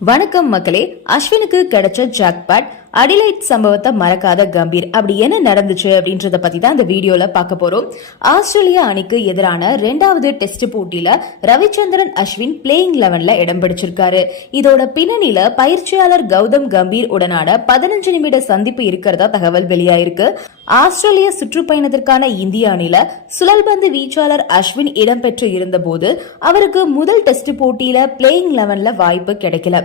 வணக்கம் மக்களே அஸ்வினுக்கு கிடைச்ச ஜாக்பாட் அடிலைட் சம்பவத்தை மறக்காத கம்பீர். அப்படி என்ன நடந்துச்சு அப்படின்றத பத்தி தான் இந்த வீடியோல பார்க்க போறோம். ஆஸ்திரேலியா அணிக்கு எதிரான ரெண்டாவது டெஸ்ட் போட்டியில ரவிச்சந்திரன் அஸ்வின் பிளேயிங் லெவன்ல இடம் பிடிச்சிருக்காரு. இதோட பின்னணியில பயிற்சியாளர் கௌதம் கம்பீர் உடனான பதினஞ்சு நிமிட சந்திப்பு இருக்கிறதா தகவல் வெளியாயிருக்கு. ஆஸ்திரேலிய சுற்றுப்பயணத்திற்கான இந்திய அணில சுழல்பந்து வீச்சாளர் அஸ்வின் இடம்பெற்று இருந்தபோது அவருக்கு முதல் டெஸ்ட் போட்டியில பிளேயிங் லெவன்ல வாய்ப்பு கிடைக்கல.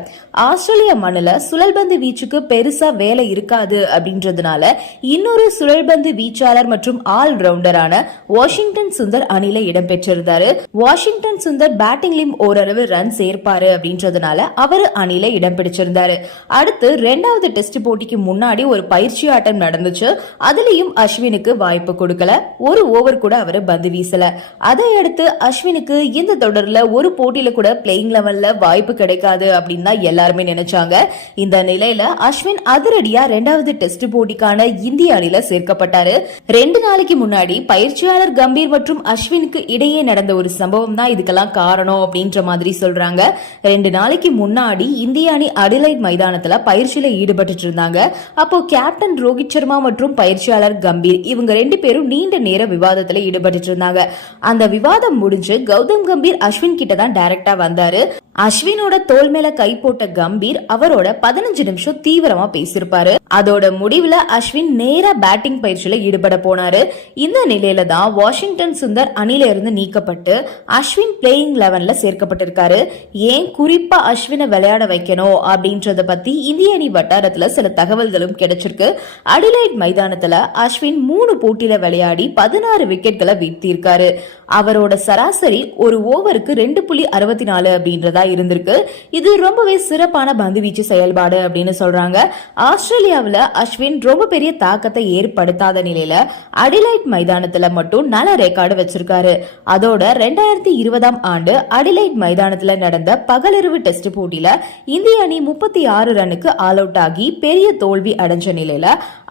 ஆஸ்திரேலிய மண்ணில சுழல்பந்து வீச்சுக்கு பெருசா வேலை இருக்காது அப்படின்றதுனால இன்னொரு சுழல்பந்து வீச்சாளர் மற்றும் ஆல் ரவுண்டரான வாஷிங்டன் சுந்தர் அணில இடம்பெற்றிருந்தாரு. வாஷிங்டன் சுந்தர் பேட்டிங்லயும் ஓரளவு ரன் சேர்ப்பாரு அப்படின்றதுனால அவரு அணில இடம் பிடிச்சிருந்தாரு. அடுத்து ரெண்டாவது டெஸ்ட் போட்டிக்கு முன்னாடி ஒரு பயிற்சி ஆட்டம் நடந்துச்சு. அதுலயும் அஸ்வினுக்கு வாய்ப்பு கொடுக்கல. ஒரு ஓவர் கூட அவரு பந்து வீசல. அதை அடுத்து அஸ்வினுக்கு இந்த தொடர்ல ஒரு போட்டியில கூட பிளேயிங் லெவல்ல வாய்ப்பு கிடைக்காது அப்படின்னு தான் எல்லாருமே நினைச்சாங்க. இந்த நிலையில அஸ்வின் அதிரடியா ரெண்டாவது டெஸ்ட் போட்டிக்கான இந்திய அணில சேர்க்கப்பட்டாரு. ரெண்டு நாளைக்கு முன்னாடி பயிற்சியாளர் கம்பீர் மற்றும் அஸ்வினுக்கு இடையே நடந்த ஒரு சம்பவம் தான் இதுக்கெல்லாம் காரணம் அப்படின்ற மாதிரி சொல்றாங்க. ரெண்டு நாளைக்கு முன்னாடி இந்திய அணி அடிலைட் மைதானத்துல பயிற்சியில ஈடுபட்டு இருந்தாங்க அப்போ கேப்டன் ரோஹித் சர்மா மற்றும் பயிற்சியாளர் கம்பீர் இவங்க ரெண்டு பேரும் நீண்ட நேர விவாதத்துல ஈடுபட்டு இருந்தாங்க அந்த விவாதம் முடிஞ்சு கௌதம் கம்பீர் அஸ்வின் கிட்ட தான் டைரக்டா வந்தாரு. அஸ்வினோட தோல் மேல கை போட்ட கம்பீர் அவரோட பதினஞ்சு நிமிஷம் தீவிரமா வீசியிருப்பாரு அதோட முடிவுல அஸ்வின் நேரா பேட்டிங் பயிற்சியில ஈடுபட போனாரு. இந்த நிலையில தான் வாஷிங்டன் சுந்தர் அணில இருந்து நீக்கப்பட்டு அஸ்வின் பிளேயிங் லெவன்ல சேர்க்கப்பட்டிருக்காரு. ஏன் குறிப்பா அஸ்வினை விளையாட வைக்கணும் அப்படின்றத பத்தி இந்திய அணி வட்டாரத்துல சில தகவல்களும் கிடைச்சிருக்கு. அடிலைட் மைதானத்துல அஸ்வின் மூணு போட்டியில விளையாடி பதினாறு விக்கெட்களை வீழ்த்தியிருக்காரு. அவரோட சராசரி ஒரு ஓவருக்கு ரெண்டு புள்ளி அறுபத்தி நாலு அப்படின்றதா இருந்திருக்கு. இது ரொம்பவே சிறப்பான பந்துவீச்சு செயல்பாடு அப்படின்னு சொல்றாங்க. ஆஸ்திரேலியாவில் அஸ்வின் ரொம்ப பெரிய தாக்கத்தை ஏற்படுத்தாத நிலையில அடிலைட் மைதானத்துல மட்டும் நல்ல ரெக்கார்டு வச்சிருக்காரு. அதோட ரெண்டாயிரத்தி இருபதாம் ஆண்டு அடிலைட் மைதானத்துல நடந்த பகலிரவு டெஸ்ட் போட்டியில இந்திய அணி முப்பத்தி ஆறு ரன்னுக்கு ஆல் அவுட் ஆகி பெரிய தோல்வி அடைஞ்ச நிலையில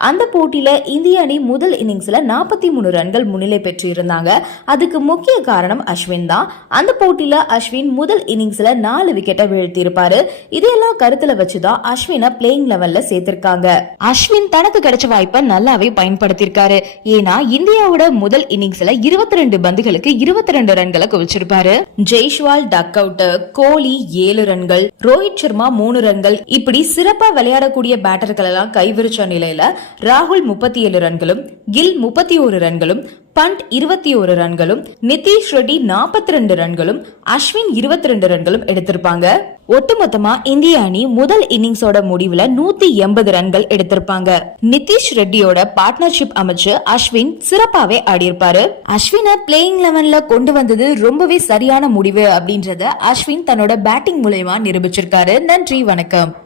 அந்த போட்டியில இந்திய அணி முதல் இன்னிங்ஸ்ல நாற்பத்தி மூணு ரன்கள் முன்னிலை பெற்று இருந்தாங்க அதுக்கு முக்கிய காரணம் அஸ்வின் தான். அந்த போட்டியில அஸ்வின் முதல் இன்னிங்ஸ்ல நாலு விக்கெட்டை வீழ்த்தியிருப்பாரு. இதையெல்லாம் கருத்துல வச்சுதான் அஸ்வினை பிளேயிங் லெவல்ல சேர்த்திருக்காங்க அஸ்வின் தனக்கு கிடைச்ச வாய்ப்பை நல்லாவே பயன்படுத்தியிருக்காரு. ஏன்னா இந்தியாவோட முதல் இன்னிங்ஸ்ல இருபத்தி ரெண்டு பந்துகளுக்கு இருபத்தி ரெண்டு ரன்களை குவிச்சிருப்பாரு. ஜெய்ஷ்வால் டக் அவுட் கோலி ஏழு ரன்கள் ரோஹித் சர்மா மூணு ரன்கள் இப்படி சிறப்பா விளையாடக்கூடிய பேட்டர்கள் எல்லாம் கைவிரிச்ச நிலையில ராகுல் முப்பத்தி ஏழு ரன்களும் கில் முப்பத்தி ஒரு ரன்களும் பண்ட் இருபத்தி ஒரு ரன்களும் நிதிஷ் ரெட்டி நாற்பத்தி ரெண்டு ரன்களும் அஸ்வின் இருபத்தி ரெண்டு ரன்களும் எடுத்திருப்பாங்க. ஒட்டுமொத்தமா இந்திய அணி முதல் இன்னிங்ஸோட முடிவுல நூத்தி எண்பது ரன்கள் எடுத்திருப்பாங்க. நிதிஷ் ரெட்டியோட பார்ட்னர்ஷிப் அமைச்சு அஸ்வின் சிறப்பாவே ஆடியிருப்பாரு. அஸ்வினை பிளேயிங் லெவன்ல கொண்டு வந்தது ரொம்பவே சரியான முடிவு அப்படின்றத அஸ்வின் தன்னோட பேட்டிங் மூலயமா நிரூபிச்சிருக்காரு. நன்றி வணக்கம்.